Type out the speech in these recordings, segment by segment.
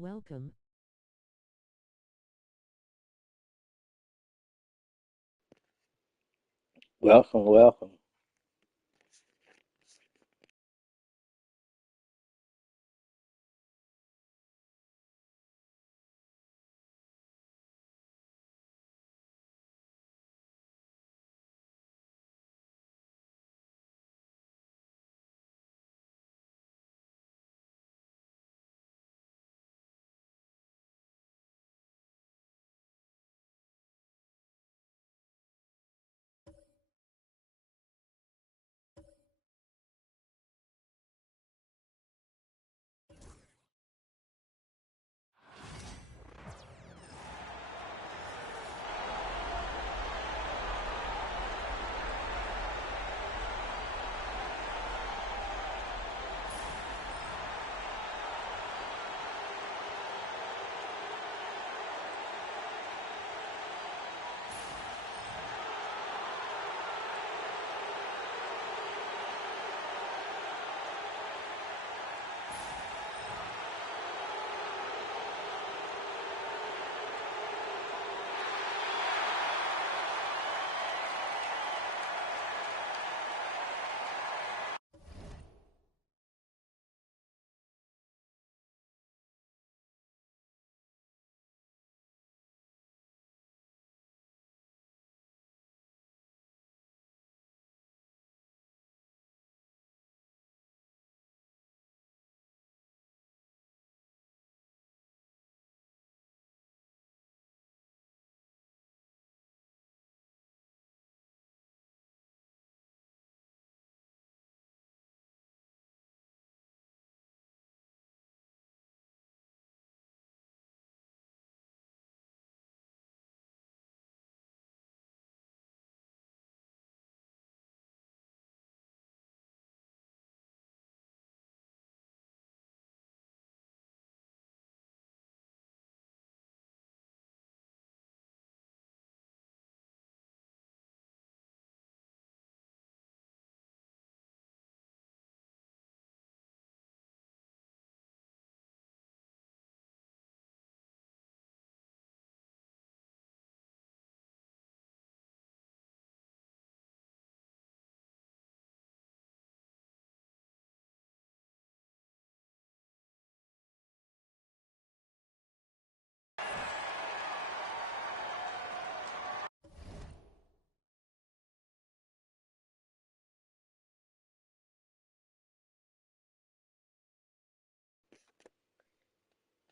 Welcome. Welcome, welcome.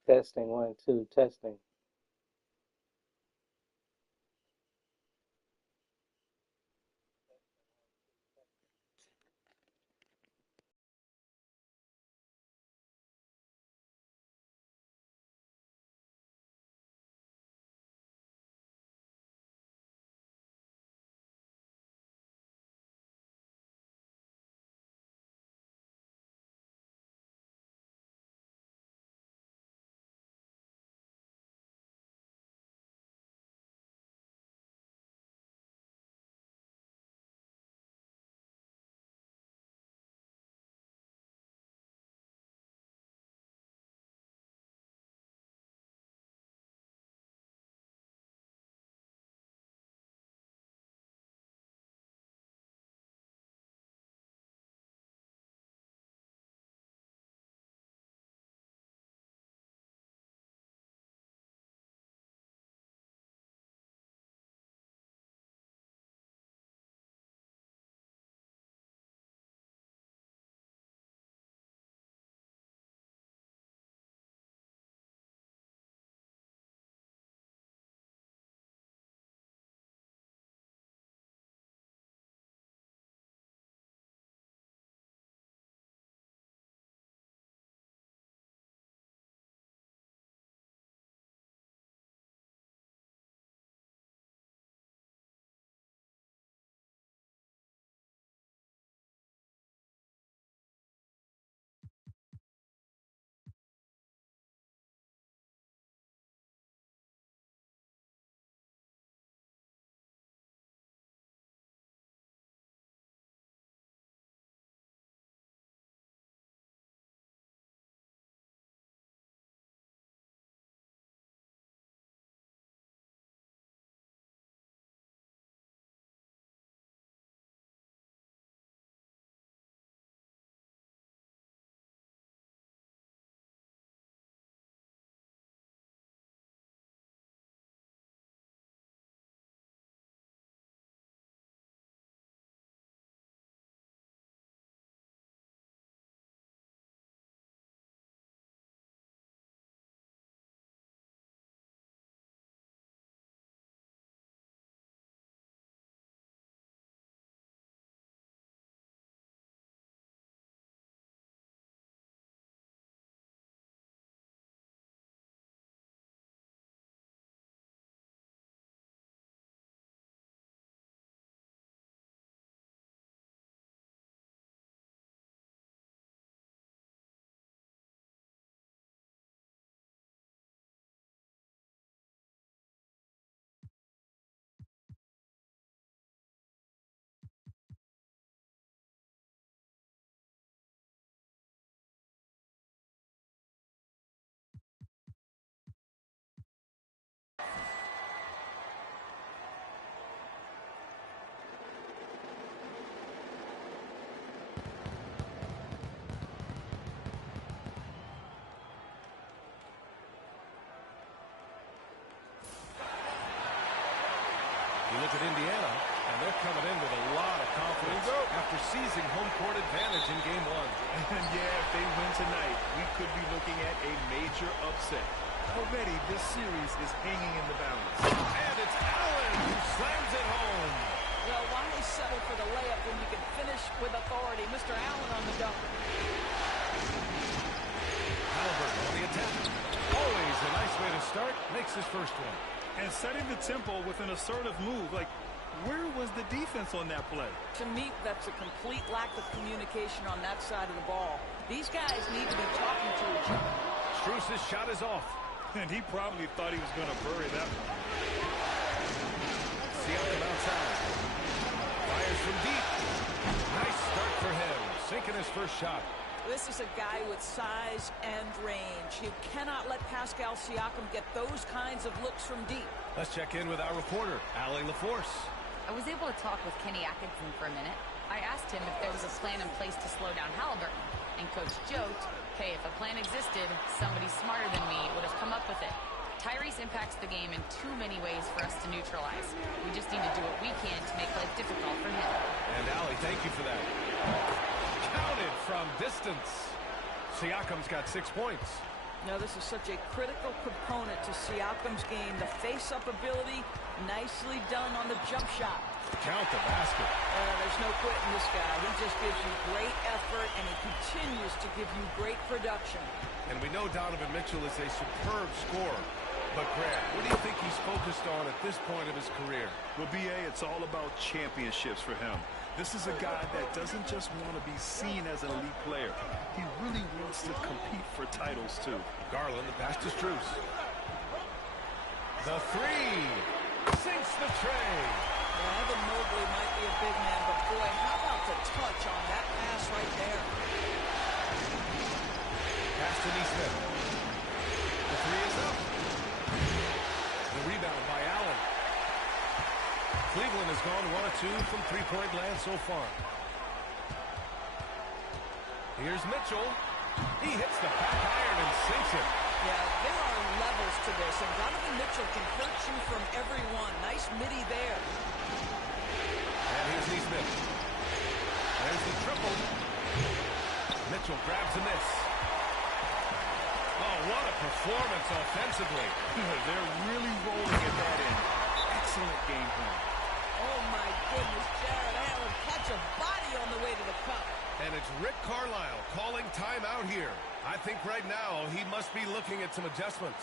Testing, 1, 2, testing. look at Indiana, and they're coming in with a lot of confidence after seizing home court advantage in Game 1. And yeah, if they win tonight, we could be looking at a major upset. Already, this series is hanging in the balance. And it's Allen who slams it home. Well, why settle for the layup when you can finish with authority? Mr. Allen on the dunk. Halliburton on the attack. Always a nice way to start. Makes his first one. And setting the tempo with an assertive move. Like, where was the defense on that play? To me, that's a complete lack of communication on that side of the ball. These guys need to be talking to each other. Strus's shot is off. And he probably thought he was going to bury that one. Siakam outside. Fires from deep. Nice start for him. Sinking his first shot. This is a guy with size and range. You cannot let Pascal Siakam get those kinds of looks from deep. Let's check in with our reporter, Allie LaForce. I was able to talk with Kenny Atkinson for a minute. I asked him if there was a plan in place to slow down Halliburton. And Coach joked, hey, if a plan existed, somebody smarter than me would have come up with it. Tyrese impacts the game in too many ways for us to neutralize. We just need to do what we can to make life difficult for him. And Allie, thank you for that. Counted from distance. Siakam's got 6 points. Now, this is such a critical component to Siakam's game. The face-up ability, nicely done on the jump shot. Count the basket. There's no quitting this guy. He just gives you great effort, and he continues to give you great production. And we know Donovan Mitchell is a superb scorer. But, Grant, what do you think he's focused on at this point of his career? Well, B.A., it's all about championships for him. This is a guy that doesn't just want to be seen as an elite player. He really wants to compete for titles, too. Garland, the pass to Strus. The three. Sinks the tray. Yeah, Evan Mobley might be a big man, but boy, how about the touch on that pass right there? Pass to Neesmith. The three is up. The rebound by Allen. Cleveland has gone 1 of 2 from three-point land so far. Here's Mitchell. He hits the back iron and sinks it. Yeah, there are levels to this, and Donovan Mitchell can hurt you from every one. Nice midi there. And here's Neesmith. There's the triple. Mitchell grabs a miss. Oh, what a performance offensively. They're really rolling at that end. Excellent game plan. Oh, my goodness, Jared Allen catch a body on the way to the cup. And it's Rick Carlisle calling timeout here. I think right now he must be looking at some adjustments.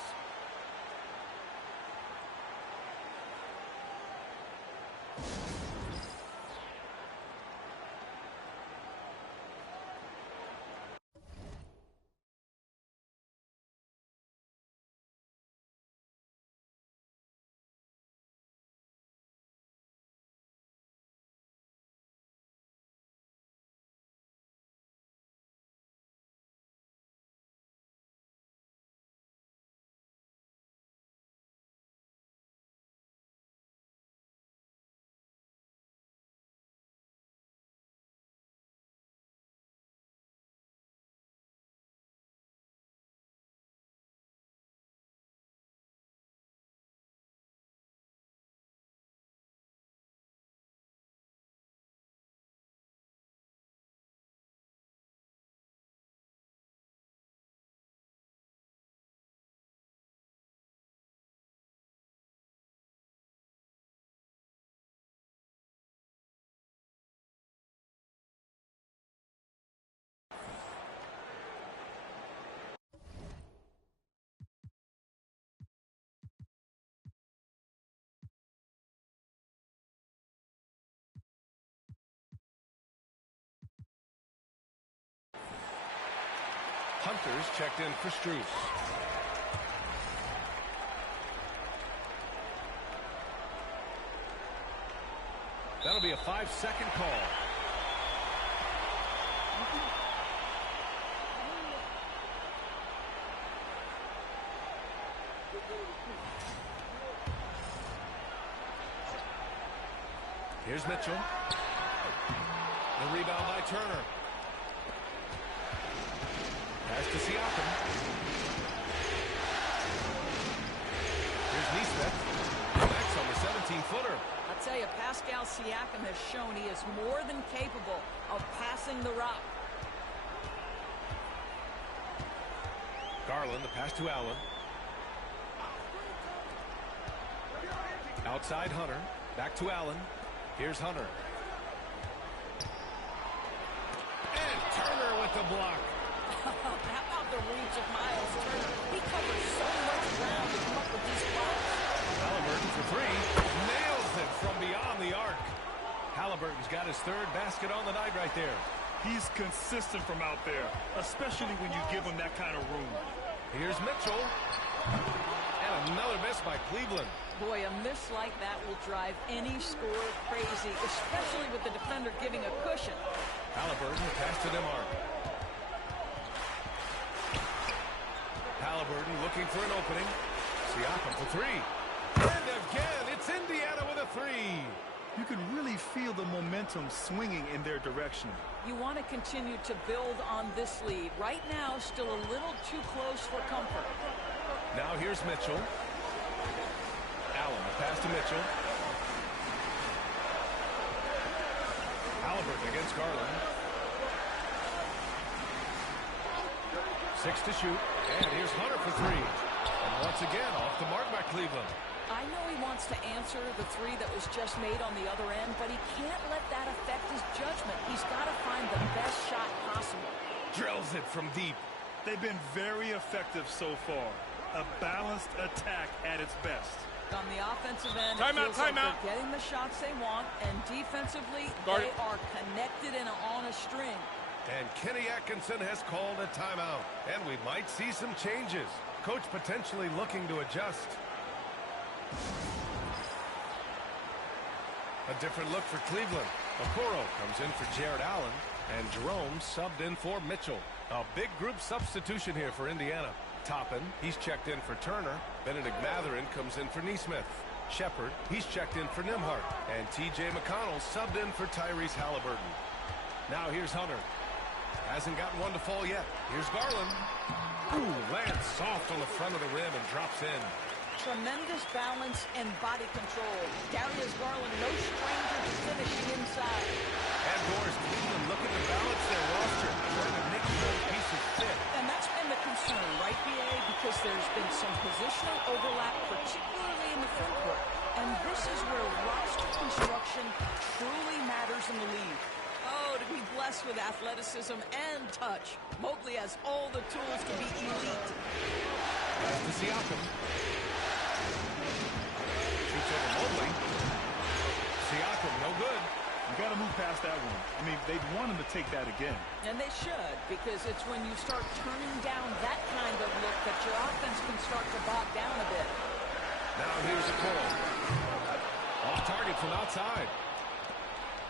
Hunters checked in for Strus. That'll be a 5-second call. Here's Mitchell. The rebound by Turner. Pass to Siakam. Here's Neesmith. Connects on the 17-footer. I'll tell you, Siakam has shown he is more than capable of passing the rock. Garland, the pass to Allen. Outside Hunter. Back to Allen. Here's Hunter. And Turner with the block. How about the reach of Miles Turner? He covers so much ground to come up with these blocks. Halliburton for three. Nails it from beyond the arc. Halliburton's got his third basket on the night right there. He's consistent from out there, especially when you give him that kind of room. Here's Mitchell. And another miss by Cleveland. Boy, a miss like that will drive any scorer crazy, especially with the defender giving a cushion. Halliburton pass to DeMar. Halliburton looking for an opening. Siakam for three. And again, it's Indiana with a three. You can really feel the momentum swinging in their direction. You want to continue to build on this lead. Right now, still a little too close for comfort. Now here's Mitchell. Allen, a pass to Mitchell. Halliburton against Garland. 6 to shoot. And here's Hunter for three. And once again, off the mark by Cleveland. I know he wants to answer the three that was just made on the other end, but he can't let that affect his judgment. He's got to find the best shot possible. Drills it from deep. They've been very effective so far. A balanced attack at its best. On the offensive end, Timeout, they're getting the shots they want, and defensively, they are connected and on a string. And Kenny Atkinson has called a timeout. And we might see some changes. Coach potentially looking to adjust. A different look for Cleveland. Okoro comes in for Jared Allen. And Jerome subbed in for Mitchell. A big group substitution here for Indiana. Toppin, he's checked in for Turner. Benedict Mathurin comes in for Neesmith. Shepard, he's checked in for Nimhart. And T.J. McConnell subbed in for Tyrese Halliburton. Now here's Hunter. Hasn't gotten one to fall yet. Here's Garland. Ooh, lands soft on the front of the rim and drops in. Tremendous balance and body control. Darius Garland, no stranger to finishing inside. And Boris, Cleveland looking to balance their roster, trying to make sure pieces fit. And that's been the concern, right, B.A.? Because there's been some positional overlap, particularly in the front court. And this is where roster construction truly matters in the league. Oh, to be blessed with athleticism and touch. Mobley has all the tools to be elite. Pass to Siakam. Shoots over Mobley. Siakam, no good. You got to move past that one. I mean, they'd want him to take that again. And they should, because it's when you start turning down that kind of look that your offense can start to bog down a bit. Now here's a call. Off target from outside.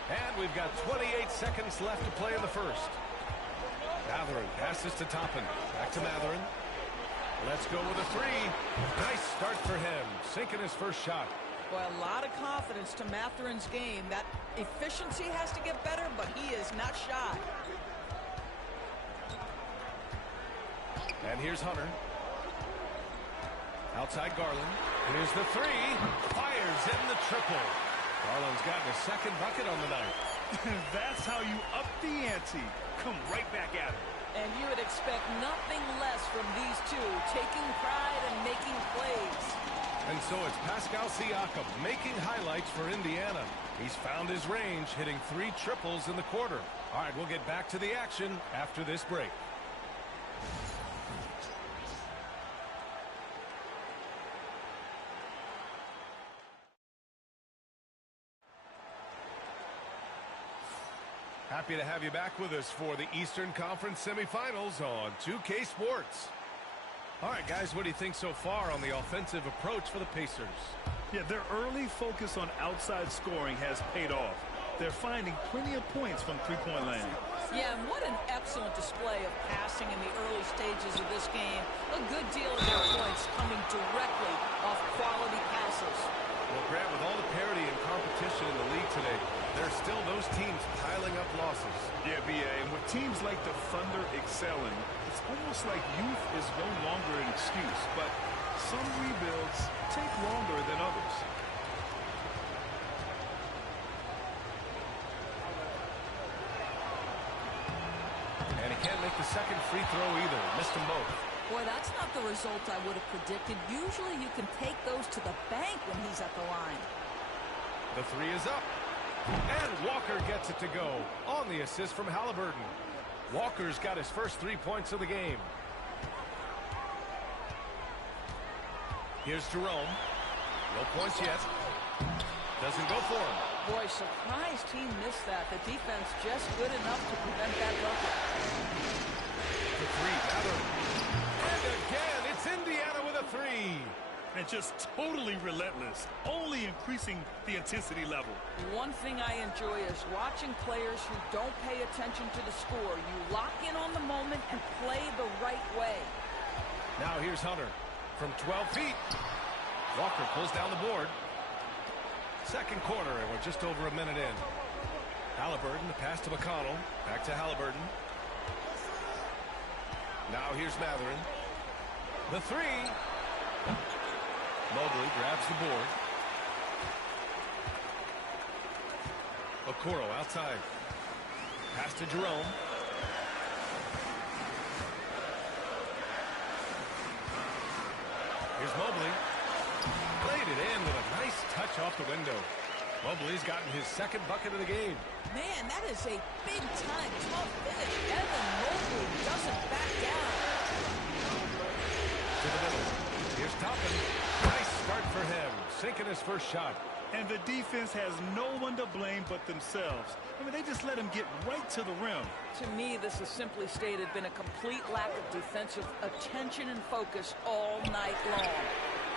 And we've got 28 seconds left to play in the first. Mathurin passes to Toppin. Back to Mathurin. Let's go with a three. Nice start for him. Sinking his first shot. Boy, a lot of confidence to Mathurin's game. That efficiency has to get better, but he is not shy. And here's Hunter. Outside Garland. Here's the three. Fires in the triple. Garland's gotten a second bucket on the night. That's how you up the ante. Come right back at it. And you would expect nothing less from these two, taking pride and making plays. And so it's Pascal Siakam making highlights for Indiana. He's found his range, hitting 3 triples in the quarter. All right, we'll get back to the action after this break. Happy to have you back with us for the Eastern Conference semifinals on 2K Sports. All right, guys, what do you think so far on the offensive approach for the Pacers? Yeah, their early focus on outside scoring has paid off. They're finding plenty of points from three-point land. Yeah, and what an excellent display of passing in the early stages of this game. A good deal of their points coming directly off quality passes. Well, Grant, with all the parity and competition in the league today, there are still those teams piling up losses. Yeah, B.A., and with teams like the Thunder excelling, it's almost like youth is no longer an excuse, but some rebuilds take longer than others. the second free throw either. Missed them both. Boy, that's not the result I would have predicted. Usually you can take those to the bank when he's at the line. The three is up. And Walker gets it to go on the assist from Halliburton. Walker's got his first 3 points of the game. Here's Jerome. No points yet. Doesn't go for him. Boy, surprised he missed that. The defense just good enough to prevent that bucket. The three, Mather. And again, it's Indiana with a three. And just totally relentless, only increasing the intensity level. One thing I enjoy is watching players who don't pay attention to the score. You lock in on the moment and play the right way. Now here's Hunter from 12 feet. Walker pulls down the board. Second quarter, and we're just over a minute in. Halliburton, the pass to McConnell. Back to Halliburton. Now here's Matherin. The three. Mobley grabs the board. Okoro outside. Pass to Jerome. Here's Mobley. Played it in with a nice touch off the window. Mobley's gotten his second bucket of the game. Man, that is a big-time tough finish. Evan Mobley doesn't back down. To the middle. Here's Toppin. Nice start for him. Sinking his first shot. And the defense has no one to blame but themselves. I mean, they just let him get right to the rim. To me, this is simply stated been a complete lack of defensive attention and focus all night long.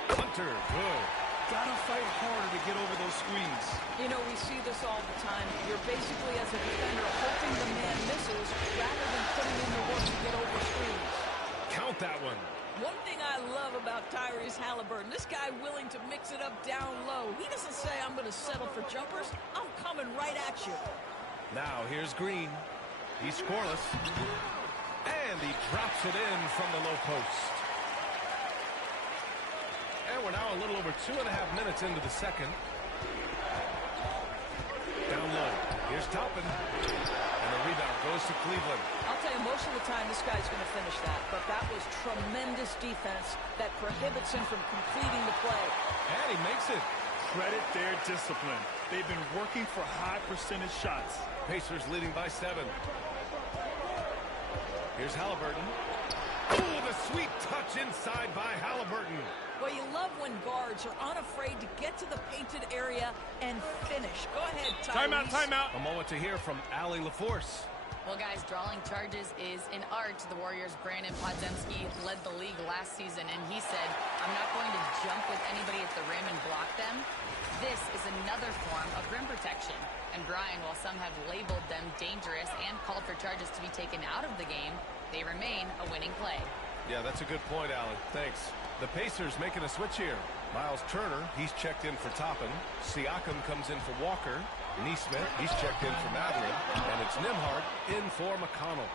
Hunter, good. Gotta fight harder to get over those screens. You know, we see this all the time. You're basically, as a defender, hoping the man misses rather than putting in the work to get over screens. Count that one. One thing I love about Tyrese Halliburton, this guy willing to mix it up down low. He doesn't say, I'm going to settle for jumpers. I'm coming right at you. Now here's Green. He's scoreless. And he drops it in from the low post. And we're now a little over 2.5 minutes into the second. Down low. Here's Toppin. And the rebound goes to Cleveland. I'll tell you, most of the time this guy's going to finish that. But that was tremendous defense that prohibits him from completing the play. And he makes it. Credit their discipline. They've been working for high percentage shots. Pacers leading by 7. Here's Halliburton. Oh, the sweet touch inside by Halliburton. Well, you love when guards are unafraid to get to the painted area and finish. Go ahead, Tyrese. Timeout. A moment to hear from Allie LaForce. Well, guys, drawing charges is an art. The Warriors' Brandon Podziemski led the league last season, and he said, I'm not going to jump with anybody at the rim and block them. This is another form of rim protection. And Brian, while some have labeled them dangerous and called for charges to be taken out of the game, they remain a winning play. Yeah, that's a good point, Allie. Thanks. The Pacers making a switch here. Miles Turner, he's checked in for Toppin. Siakam comes in for Walker. Neesmith, he's checked in for Matherin. And it's Nembhard in for McConnell.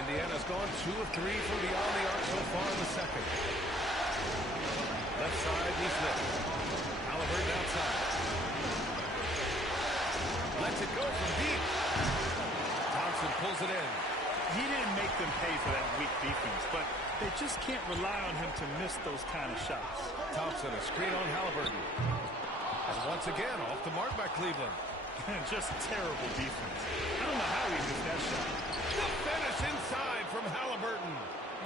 Indiana's gone 2 of 3 from beyond the arc so far in the second. Left side, Neesmith. Halliburton outside. Lets it go from deep. Thompson pulls it in. He didn't make them pay for that weak defense, but they just can't rely on him to miss those kind of shots. Thompson, a screen on Halliburton. And once again, off the mark by Cleveland. Just terrible defense. I don't know how he missed that shot. The finish inside from Halliburton.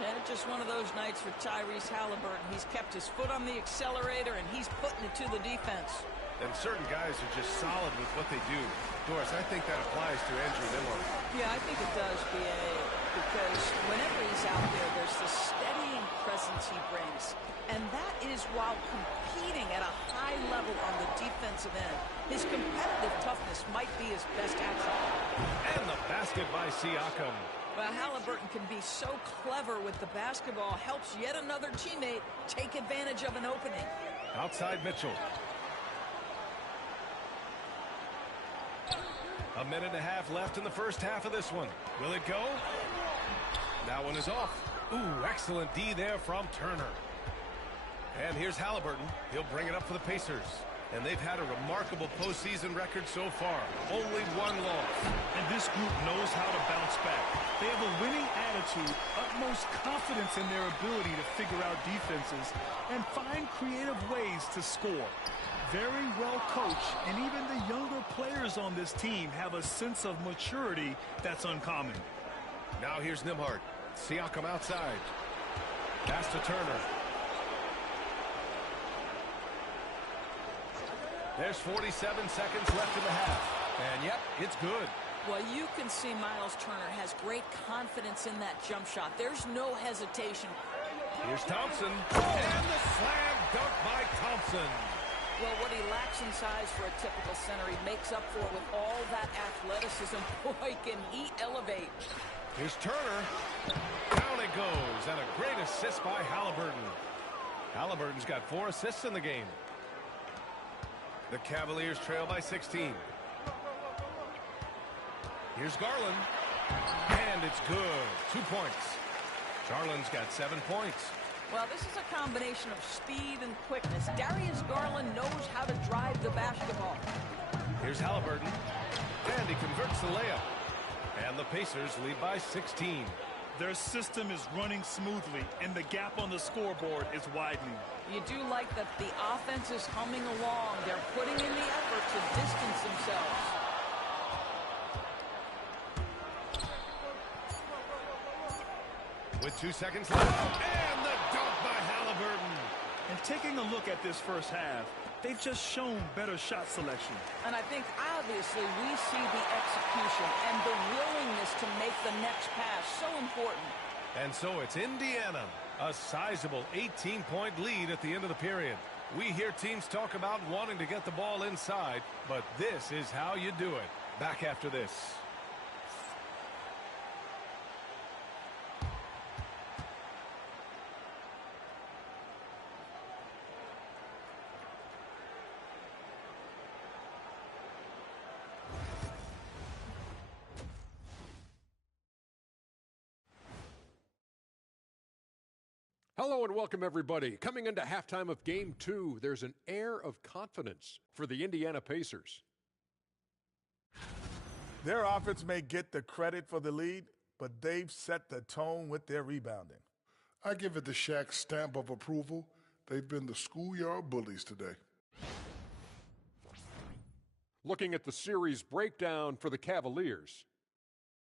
And just one of those nights for Tyrese Halliburton. He's kept his foot on the accelerator, and he's putting it to the defense. And certain guys are just solid with what they do. Doris, I think that applies to Andrew Nembhard. Yeah, I think it does, B.A., because whenever he's out there, there's the steadying presence he brings. And that is while competing at a high level on the defensive end. His competitive toughness might be his best attribute. And the basket by Siakam. Well, Halliburton can be so clever with the basketball, helps yet another teammate take advantage of an opening. Outside Mitchell. A minute and a half left in the first half of this one. Will it go? That one is off. Ooh, excellent D there from Turner. And here's Halliburton. He'll bring it up for the Pacers. And they've had a remarkable postseason record so far. Only one loss. And this group knows how to bounce back. They have a winning attitude, utmost confidence in their ability to figure out defenses and find creative ways to score. Very well coached, and even the younger players on this team have a sense of maturity that's uncommon. Now here's Nimhart. Siakam outside. Pass to Turner. There's 47 seconds left in the half. And, yep, it's good. Well, you can see Miles Turner has great confidence in that jump shot. There's no hesitation. Here's Thompson. And the slam dunk by Thompson. Well, what he lacks in size for a typical center, he makes up for with all that athleticism. Boy, can he elevate. Here's Turner. Down it goes. And a great assist by Halliburton. Halliburton's got 4 assists in the game. The Cavaliers trail by 16. Here's Garland. And it's good. 2 points. Garland's got 7 points. Well, this is a combination of speed and quickness. Darius Garland knows how to drive the basketball. Here's Halliburton. And he converts the layup. And the Pacers lead by 16. Their system is running smoothly, and the gap on the scoreboard is widening. You do like that the offense is humming along. They're putting in the effort to distance themselves. With 2 seconds left. And the dunk by Halliburton. And taking a look at this first half, they've just shown better shot selection. And I think, obviously, we see the execution and the willingness to make the next pass so important. And so it's Indiana, a sizable 18-point lead at the end of the period. We hear teams talk about wanting to get the ball inside, but this is how you do it. Back after this. Hello and welcome, everybody. Coming into halftime of Game 2, there's an air of confidence for the Indiana Pacers. Their offense may get the credit for the lead, but they've set the tone with their rebounding. I give it the Shaq stamp of approval. They've been the schoolyard bullies today. Looking at the series breakdown for the Cavaliers,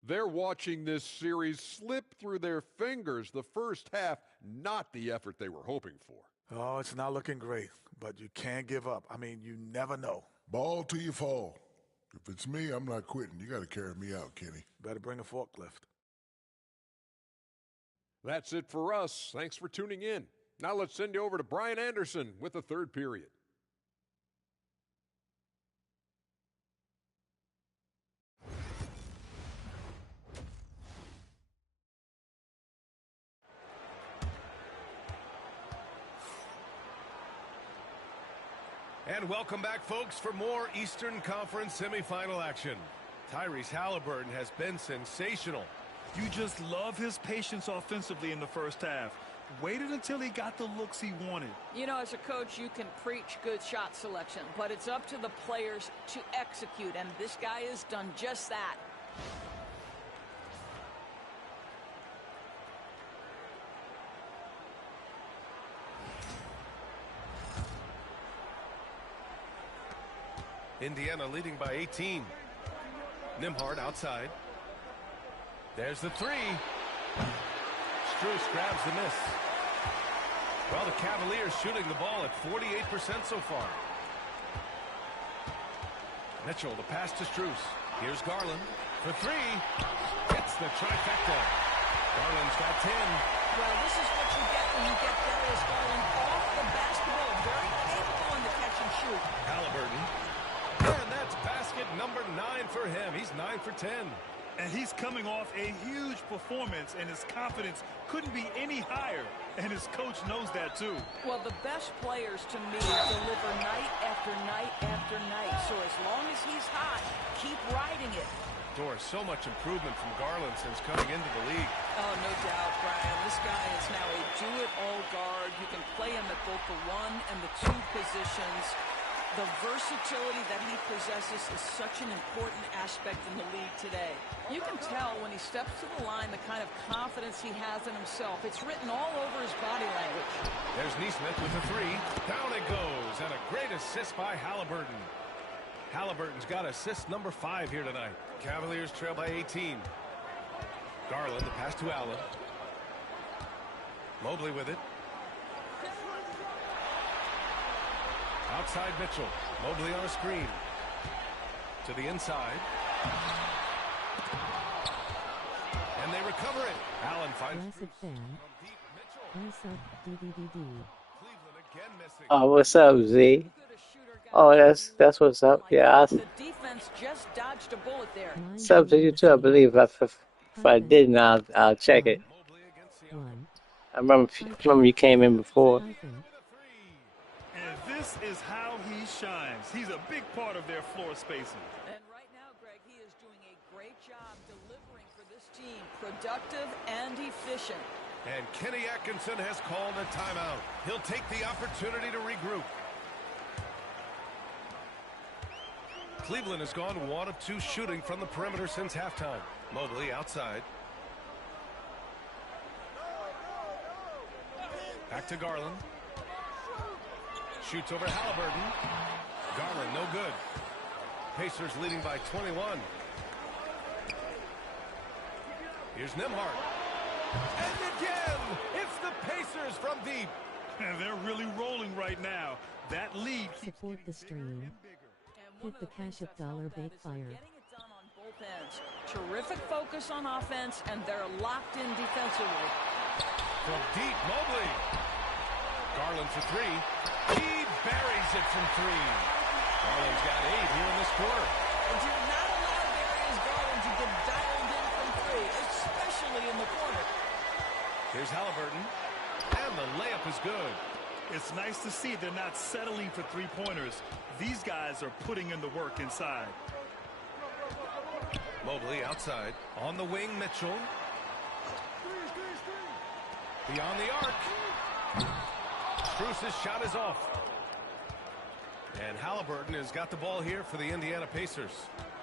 they're watching this series slip through their fingers. The first half, not the effort they were hoping for. Oh, it's not looking great, but you can't give up. I mean, you never know. Ball till you fall. If it's me, I'm not quitting. You got to carry me out, Kenny. Better bring a forklift. That's it for us. Thanks for tuning in. Now let's send you over to Brian Anderson with the third period. And welcome back, folks, for more Eastern Conference semifinal action. Tyrese Halliburton has been sensational. You just love his patience offensively in the first half. Waited until he got the looks he wanted. You know, as a coach, you can preach good shot selection, but it's up to the players to execute, and this guy has done just that. Indiana leading by 18. Nimhart outside. There's the three. Strus grabs the miss. Well, the Cavaliers shooting the ball at 48% so far. Mitchell, the pass to Strus. Here's Garland for three. Gets the trifecta. Garland's got 10. Well, this is what you get when you get Darius Garland off the basketball. Very capable in the catch and shoot. Halliburton. And that's basket number 9 for him. He's 9 for 10. And he's coming off a huge performance, and his confidence couldn't be any higher. And his coach knows that, too. Well, the best players, to me, deliver night after night after night. So as long as he's hot, keep riding it. Doris, so much improvement from Garland since coming into the league. Oh, no doubt, Brian. This guy is now a do-it-all guard. You can play him at both the 1 and the 2 positions. The versatility that he possesses is such an important aspect in the league today. You can tell when he steps to the line the kind of confidence he has in himself. It's written all over his body language. There's Neesmith with the three. Down it goes, and a great assist by Halliburton. Halliburton's got assist number 5 here tonight. Cavaliers trail by 18. Garland, the pass to Allen. Mobley with it. Outside Mitchell. Mobley on a screen. To the inside. And they recover it. Allen finds Blessed fan. What's up, DDDD? Cleveland again missing. Oh, what's up, Z? Oh, that's what's up. Yeah, The defense just dodged a bullet there. what's up to you too. I believe if I didn't, I'll check it. One. I remember you came in before. And this is how he shines. He's a big part of their floor spacing. And right now, Greg, he is doing a great job delivering for this team. Productive and efficient. And Kenny Atkinson has called a timeout. He'll take the opportunity to regroup. Cleveland has gone 1 of 2 shooting from the perimeter since halftime. Mobley outside. Back to Garland. Shoots over Halliburton. Garland no good. Pacers leading by 21. Here's Nembhard. And again, it's the Pacers from deep. And they're really rolling right now. That lead keeps Support the stream. Hit the cash up dollar bait fire. Getting it done on both ends. Terrific focus on offense, and they're locked in defensively. From deep, Mobley. Garland for 3. He buries it from 3. Garland's got 8 here in this quarter. And do not allow Darius Garland to get dialed in from 3, especially in the corner. Here's Halliburton. And the layup is good. It's nice to see they're not settling for three-pointers. These guys are putting in the work inside. Mobley outside. On the wing, Mitchell. Beyond the arc. Strus's shot is off. And Halliburton has got the ball here for the Indiana Pacers.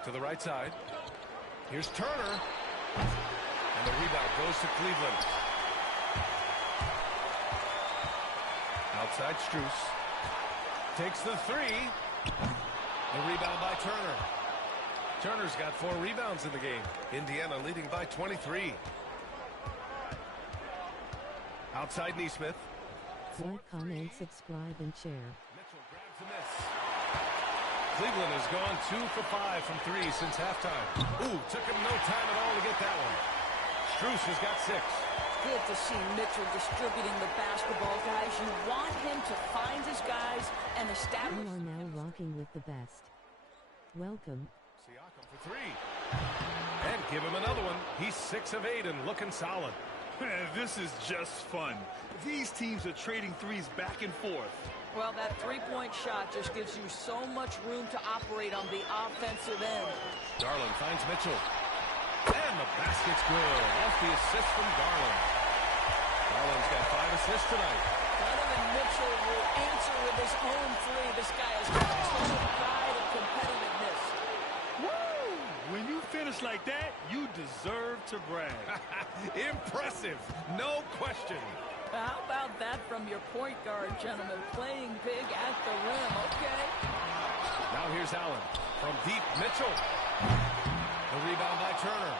To the right side. Here's Turner. And the rebound goes to Cleveland. Outside Strus. Takes the 3. The rebound by Turner. Turner's got 4 rebounds in the game. Indiana leading by 23. Outside Neesmith. Like, comment, subscribe, and share. Mitchell grabs a miss. Cleveland has gone 2 for 5 from 3 since halftime. Ooh, took him no time at all to get that one. Strus has got 6. Good to see Mitchell distributing the basketball, guys. You want him to find his guys and establish. You are now rocking with the best. Welcome. Siakam for 3. And give him another one. He's 6 of 8 and looking solid. This is just fun. These teams are trading threes back and forth. Well, that three-point shot just gives you so much room to operate on the offensive end. Garland finds Mitchell. And the basket's good. Off the assist from Garland. Garland's got 5 assists tonight. Donovan Mitchell will answer with his own 3. This guy has got total pride and competitiveness. Woo! When you finish like that, you deserve to brag. Impressive. No question. How about that from your point guard, gentlemen? Playing big at the rim. Okay. Now here's Allen. From deep, Mitchell. The rebound by Turner.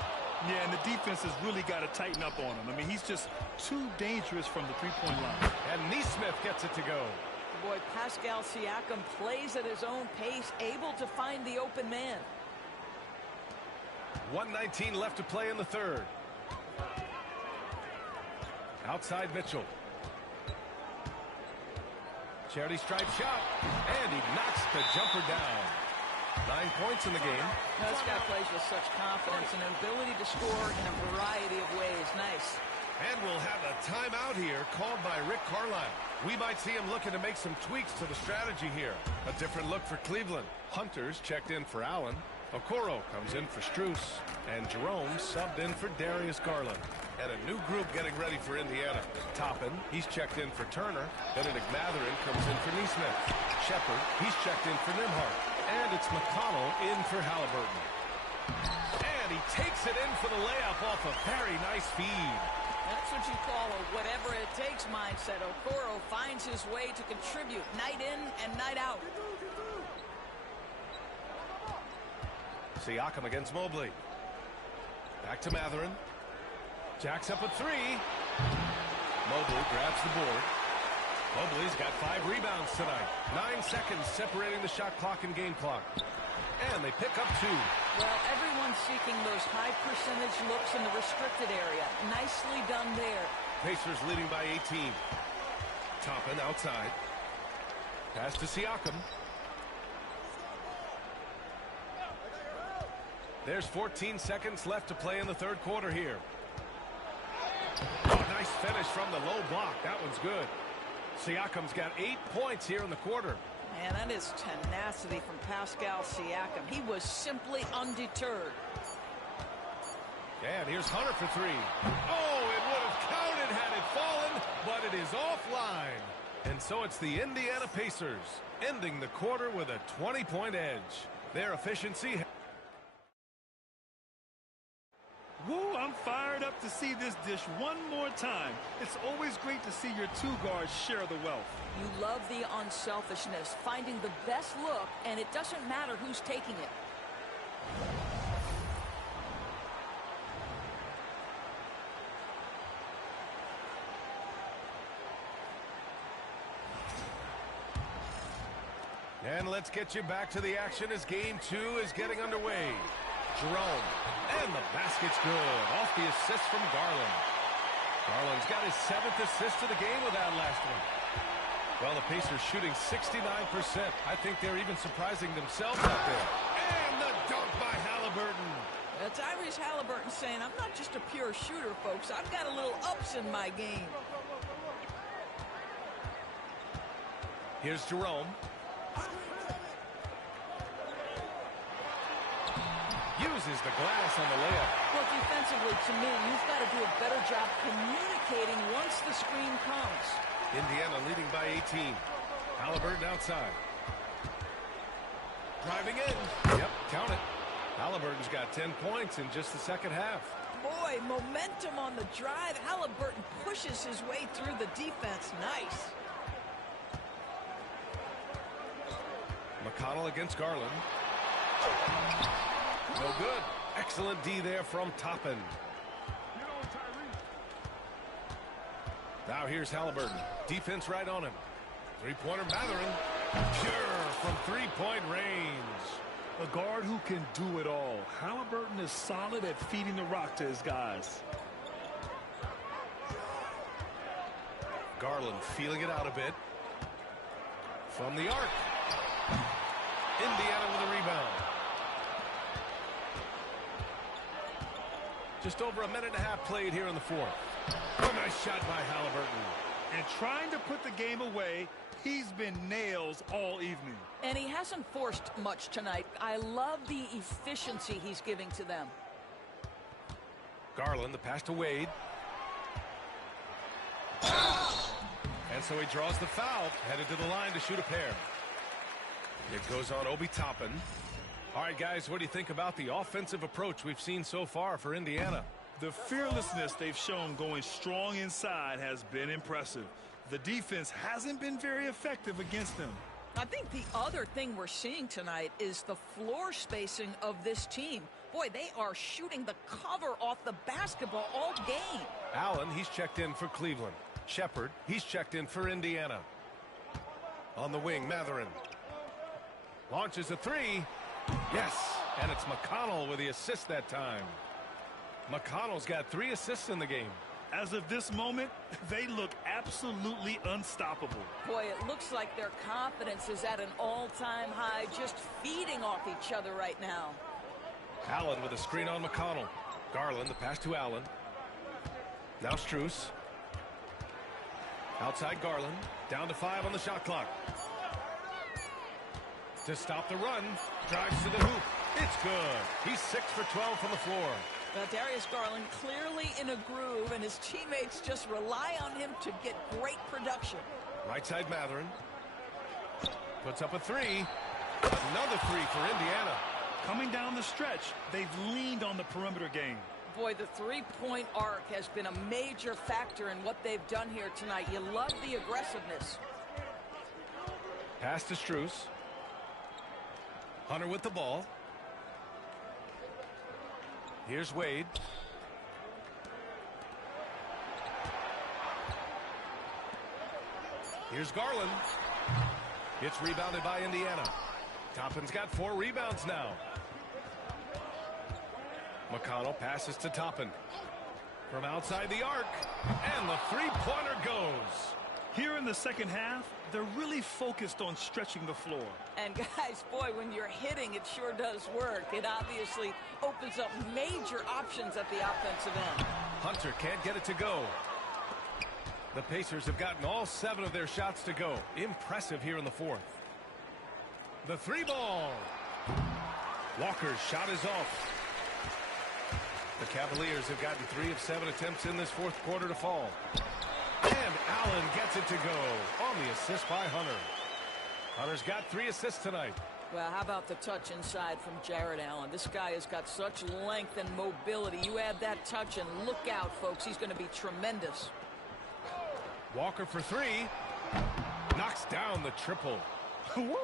Yeah, and the defense has really got to tighten up on him. I mean, he's just too dangerous from the three-point line. And Neesmith gets it to go. Boy, Pascal Siakam plays at his own pace, able to find the open man. 1:19 left to play in the third. Outside Mitchell. Charity stripe shot. And he knocks the jumper down. 9 points in the game. Now, this guy plays with such confidence and an ability to score in a variety of ways. Nice. And we'll have a timeout here called by Rick Carlisle. We might see him looking to make some tweaks to the strategy here. A different look for Cleveland. Hunter's checked in for Allen. Okoro comes in for Strus. And Jerome subbed in for Darius Garland. And a new group getting ready for Indiana. Toppin, he's checked in for Turner. Benedict Matherin comes in for Neesmith. Shepard, he's checked in for Nimhart. And it's McConnell in for Halliburton. And he takes it in for the layup off a very nice feed. That's what you call a whatever-it-takes mindset. Okoro finds his way to contribute night in and night out. Siakam against Mobley. Back to Matherin. Jacks up a three. Mobley grabs the board. Mobley's got 5 rebounds tonight. 9 seconds separating the shot clock and game clock. And they pick up 2. Well, everyone's seeking those high percentage looks in the restricted area. Nicely done there. Pacers leading by 18. Toppin outside. Pass to Siakam. There's 14 seconds left to play in the third quarter here. Oh, nice finish from the low block. That one's good. Siakam's got 8 points here in the quarter. Man, that is tenacity from Pascal Siakam. He was simply undeterred. And here's Hunter for 3. Oh, it would have counted had it fallen, but it is offline. And so it's the Indiana Pacers ending the quarter with a 20-point edge. Their efficiency... Woo, I'm fired up to see this dish one more time. It's always great to see your 2 guards share the wealth. You love the unselfishness, finding the best look, and it doesn't matter who's taking it. And let's get you back to the action as game 2 is getting underway. Jerome, and the basket's good. Off the assist from Garland. Garland's got his 7th assist of the game with that last one. Well, the Pacers shooting 69%. I think they're even surprising themselves out there. And the dunk by Halliburton. Tyrese Halliburton saying, I'm not just a pure shooter, folks. I've got a little ups in my game. Here's Jerome. Uses the glass on the layup. Well, defensively, to me, you've got to do a better job communicating once the screen comes. Indiana leading by 18. Halliburton outside. Driving in. Yep, count it. Halliburton's got 10 points in just the second half. Boy, momentum on the drive. Halliburton pushes his way through the defense. Nice. McConnell against Garland. No good. Excellent D there from Toppin. Now here's Halliburton. Defense right on him. Three-pointer Matherin. Pure from three-point range. A guard who can do it all. Halliburton is solid at feeding the rock to his guys. Garland feeling it out a bit. From the arc. Indiana with a rebound. Just over a minute and a half played here in the fourth. Oh, nice shot by Halliburton. And trying to put the game away, he's been nails all evening. And he hasn't forced much tonight. I love the efficiency he's giving to them. Garland, the pass to Wade. And so he draws the foul, headed to the line to shoot a pair. It goes on Obi Toppin. All right, guys, what do you think about the offensive approach we've seen so far for Indiana? The fearlessness they've shown going strong inside has been impressive. The defense hasn't been very effective against them. I think the other thing we're seeing tonight is the floor spacing of this team. Boy, they are shooting the cover off the basketball all game. Allen, he's checked in for Cleveland. Shepard, he's checked in for Indiana. On the wing, Matherin. Launches a three. Yes, and it's McConnell with the assist that time. McConnell's got 3 assists in the game. As of this moment, they look absolutely unstoppable. Boy, it looks like their confidence is at an all-time high, just feeding off each other right now. Allen with a screen on McConnell. Garland, the pass to Allen. Now Strus. Outside Garland. Down to 5 on the shot clock. To stop the run. Drives to the hoop. It's good. He's 6 for 12 from the floor. Well, Darius Garland clearly in a groove, and his teammates just rely on him to get great production. Right side Matherin. Puts up a three. Another three for Indiana. Coming down the stretch, they've leaned on the perimeter game. Boy, the three-point arc has been a major factor in what they've done here tonight. You love the aggressiveness. Pass to Strus. Hunter with the ball. Here's Wade. Here's Garland. It's rebounded by Indiana. Toppin's got 4 rebounds now. McConnell passes to Toppin. From outside the arc. And the three-pointer goes. Here in the second half, they're really focused on stretching the floor. And guys, boy, when you're hitting, it sure does work. It obviously opens up major options at the offensive end. Hunter can't get it to go. The Pacers have gotten all 7 of their shots to go. Impressive here in the fourth. The three ball. Walker's shot is off. The Cavaliers have gotten 3 of 7 attempts in this fourth quarter to fall. And Allen gets it to go on the assist by Hunter. Hunter's got 3 assists tonight. Well, how about the touch inside from Jared Allen? This guy has got such length and mobility. You add that touch and look out, folks. He's going to be tremendous. Walker for 3. Knocks down the triple. Woo!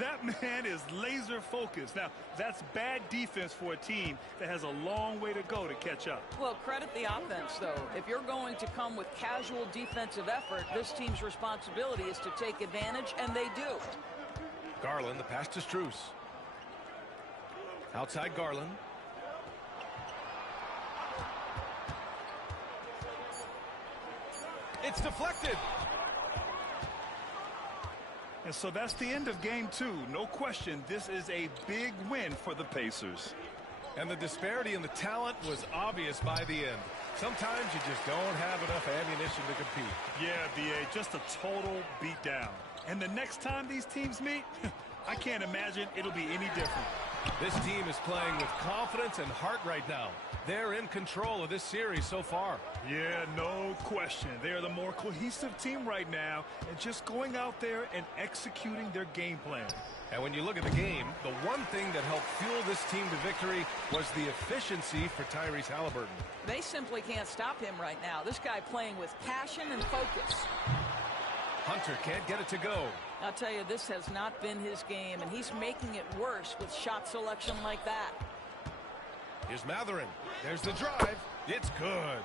That man is laser focused. Now, that's bad defense for a team that has a long way to go to catch up. Well, credit the offense, though. If you're going to come with casual defensive effort, this team's responsibility is to take advantage, and they do. Garland, the pass to Strus. Outside Garland. It's deflected. And so that's the end of game 2. No question, this is a big win for the Pacers. And the disparity in the talent was obvious by the end. Sometimes you just don't have enough ammunition to compete. Yeah, B.A., just a total beatdown. And the next time these teams meet, I can't imagine it'll be any different. This team is playing with confidence and heart right now. They're in control of this series so far. Yeah, no question. They are the more cohesive team right now and just going out there and executing their game plan. And when you look at the game, the one thing that helped fuel this team to victory was the efficiency for Tyrese Halliburton. They simply can't stop him right now. This guy playing with passion and focus. Hunter can't get it to go. I'll tell you, this has not been his game, and he's making it worse with shot selection like that. Here's Matherin. There's the drive. It's good.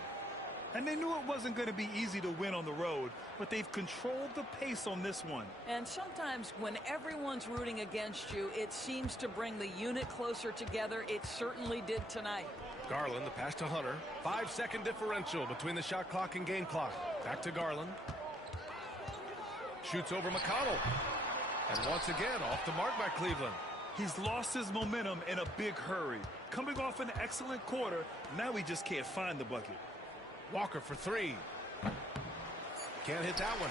And they knew it wasn't going to be easy to win on the road, but they've controlled the pace on this one. And sometimes when everyone's rooting against you, it seems to bring the unit closer together. It certainly did tonight. Garland, the pass to Hunter. 5-second differential between the shot clock and game clock. Back to Garland. Shoots over McConnell. And once again, off the mark by Cleveland. He's lost his momentum in a big hurry. Coming off an excellent quarter, now he just can't find the bucket. Walker for 3. Can't hit that one.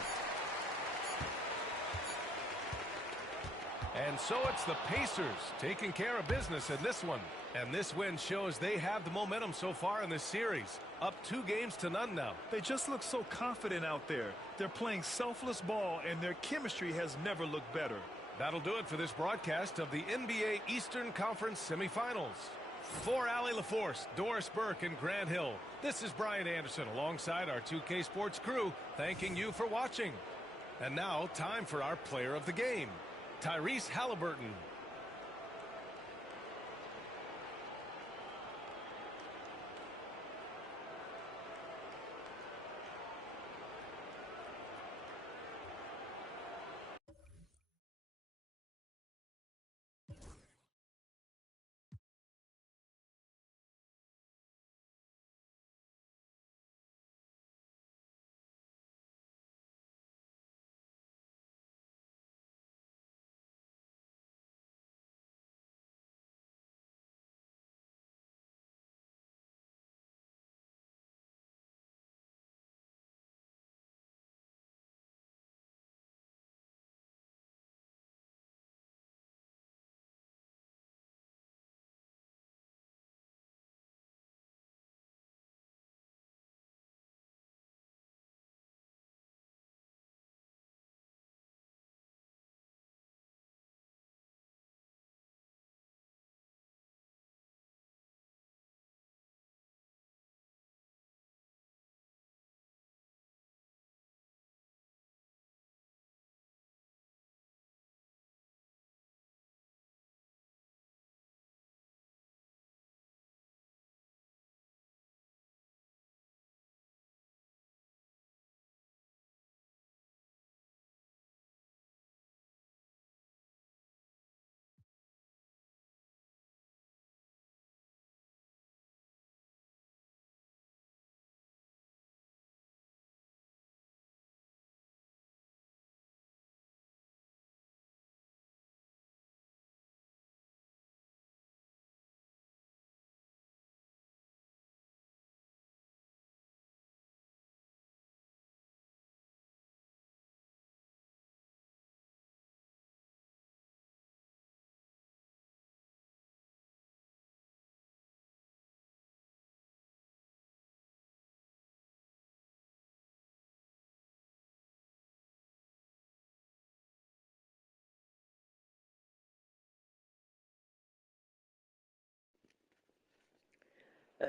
And so it's the Pacers taking care of business in this one. And this win shows they have the momentum so far in this series. Up 2-0 now. They just look so confident out there. They're playing selfless ball, and their chemistry has never looked better. That'll do it for this broadcast of the NBA Eastern Conference semifinals. For Allie LaForce, Doris Burke, and Grant Hill, this is Brian Anderson alongside our 2K Sports crew, thanking you for watching. And now, time for our player of the game, Tyrese Halliburton.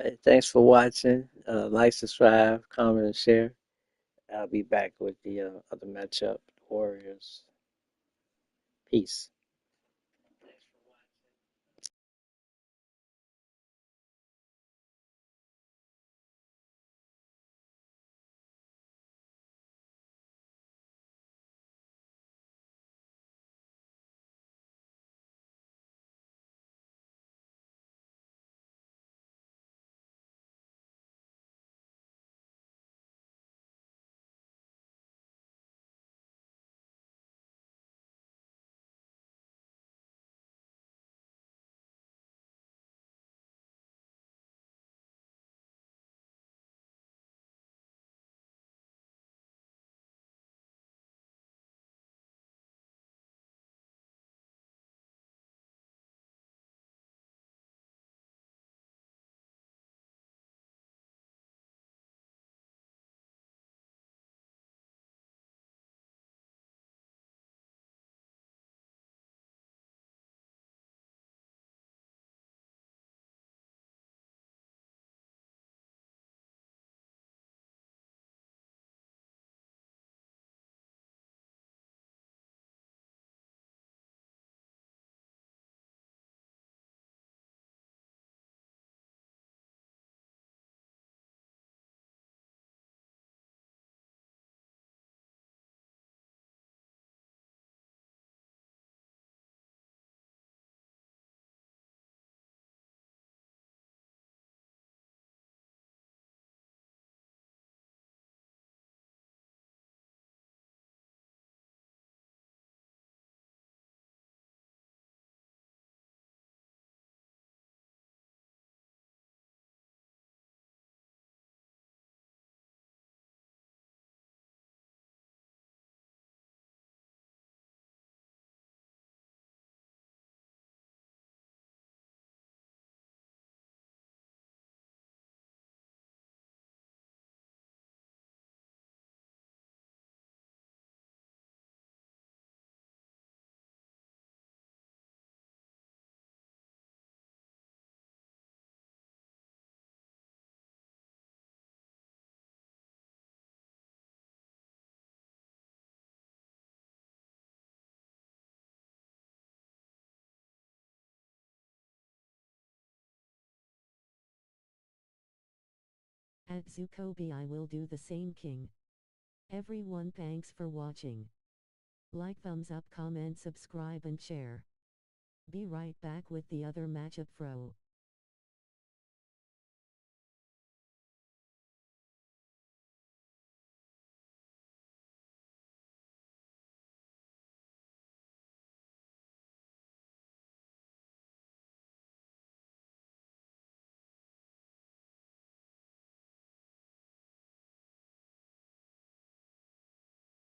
right, thanks for watching. Like, subscribe, comment, and share. I'll be back with the other matchup, Warriors. Peace. At Zukobi I will do the same, king. Everyone, thanks for watching. Like, thumbs up, comment, subscribe and share. Be right back with the other matchup, fro.